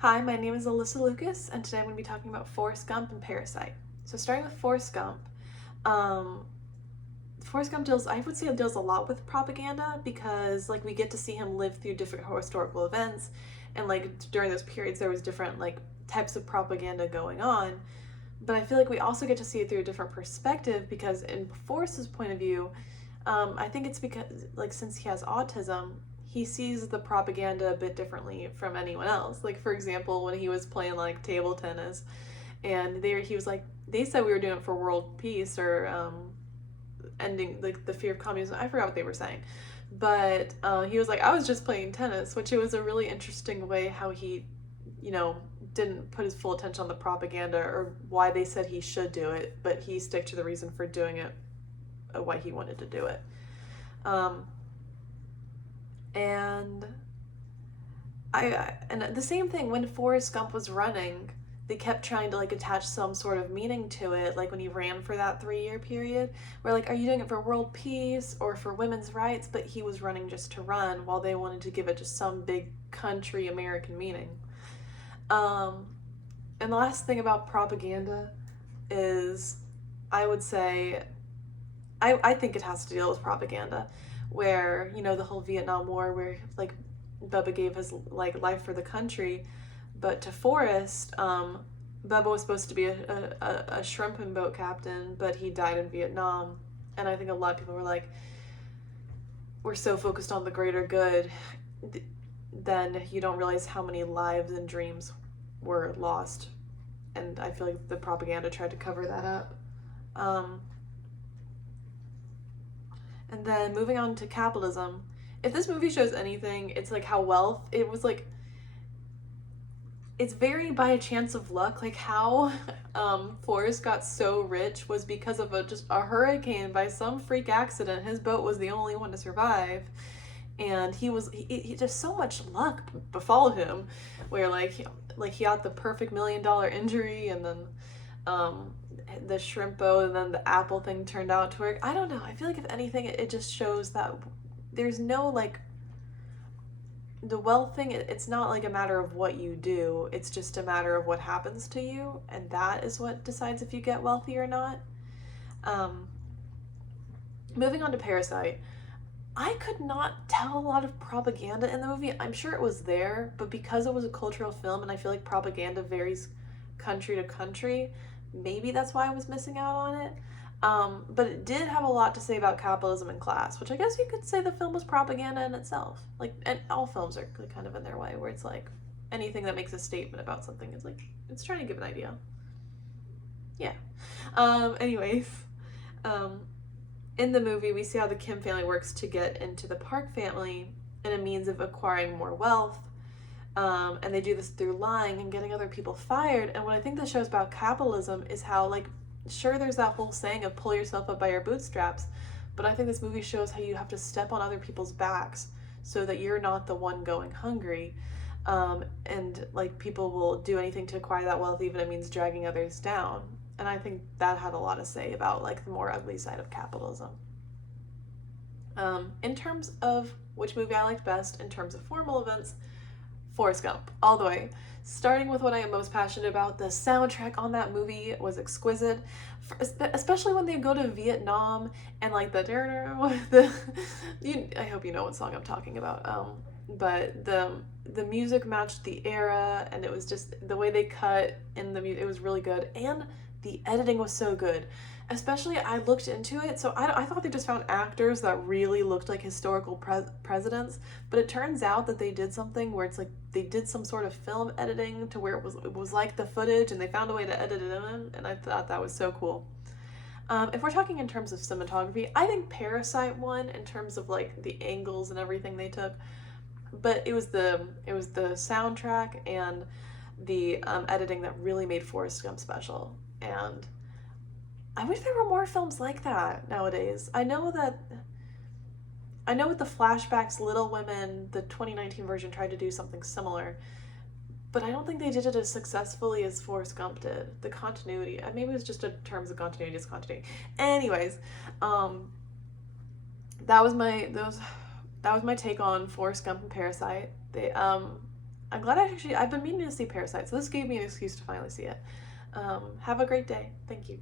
Hi, my name is Alyssa Lucas, and today I'm going to be talking about Forrest Gump and Parasite. So, starting with Forrest Gump, um, Forrest Gump deals, I would say, it deals a lot with propaganda because, like, we get to see him live through different historical events, and like during those periods, there was different like types of propaganda going on. But I feel like we also get to see it through a different perspective because, in Forrest's point of view, I think it's because, like, since he has autism, he sees the propaganda a bit differently from anyone else. Like, for example, when he was playing like table tennis, and there he was like, they said we were doing it for world peace or ending like the fear of communism. I forgot what they were saying, but he was like, I was just playing tennis, which it was a really interesting way how he, you know, didn't put his full attention on the propaganda or why they said he should do it, but he stuck to the reason for doing it, why he wanted to do it. Um, and and the same thing when Forrest Gump was running, they kept trying to like attach some sort of meaning to it, like when he ran for that 3 year period, where like, are you doing it for world peace or for women's rights? But he was running just to run, while they wanted to give it just some big country American meaning. Um, and the last thing about propaganda is, I would say, I think it has to deal with propaganda, where the whole Vietnam War, where like Bubba gave his like life for the country, but to Forrest, Bubba was supposed to be a shrimp and boat captain, but he died in Vietnam, and I think a lot of people were like, we're so focused on the greater good, then you don't realize how many lives and dreams were lost, and I feel like the propaganda tried to cover that up. Um, And then moving on to capitalism, if this movie shows anything, it's like how wealth, it was like, it's very by a chance of luck. Like how Forrest got so rich was because of just a hurricane. By some freak accident, his boat was the only one to survive. And he just so much luck befall him, where like he got the perfect $1 million injury, and then um, the shrimp boat, and then the apple thing turned out to work. I don't know. I feel like if anything, it just shows that there's no like the wealth thing. It's not like a matter of what you do. It's just a matter of what happens to you, and that is what decides if you get wealthy or not. Um, Moving on to Parasite. I could not tell a lot of propaganda in the movie. I'm sure it was there, but because it was a cultural film and I feel like propaganda varies country to country, maybe that's why I was missing out on it. But it did have a lot to say about capitalism and class, which I guess you could say the film was propaganda in itself. Like, and all films are kind of in their way, where it's like anything that makes a statement about something is like it's trying to give an idea. Yeah. Anyways, um, in the movie, we see how the Kim family works to get into the Park family in a means of acquiring more wealth. And they do this through lying and getting other people fired. And what I think this shows about capitalism is how, like, sure, there's that whole saying of pull yourself up by your bootstraps, but I think this movie shows how you have to step on other people's backs so that you're not the one going hungry. And like people will do anything to acquire that wealth, even if it means dragging others down. And I think that had a lot to say about like the more ugly side of capitalism. In terms of which movie I liked best in terms of formal events, Forrest Gump, all the way. Starting with what I am most passionate about, the soundtrack on that movie was exquisite, especially when they go to Vietnam and like the I hope you know what song I'm talking about. But the music matched the era, and it was just the way they cut in the music. It was really good, and the editing was so good. Especially, I looked into it, so I thought they just found actors that really looked like historical presidents, but it turns out that they did something where it's like they did some sort of film editing to where it was like the footage, and they found a way to edit it in, and I thought that was so cool. If we're talking in terms of cinematography, I think Parasite won in terms of like the angles and everything they took, but it was the soundtrack and the editing that really made Forrest Gump special, and I wish there were more films like that nowadays. I know with the flashbacks, Little Women, the 2019 version tried to do something similar, but I don't think they did it as successfully as Forrest Gump did. The continuity, maybe it was just in terms of continuity, it's continuity. Anyways, um, that was my take on Forrest Gump and Parasite. I'm glad I've been meaning to see Parasite, so this gave me an excuse to finally see it. Have a great day. Thank you.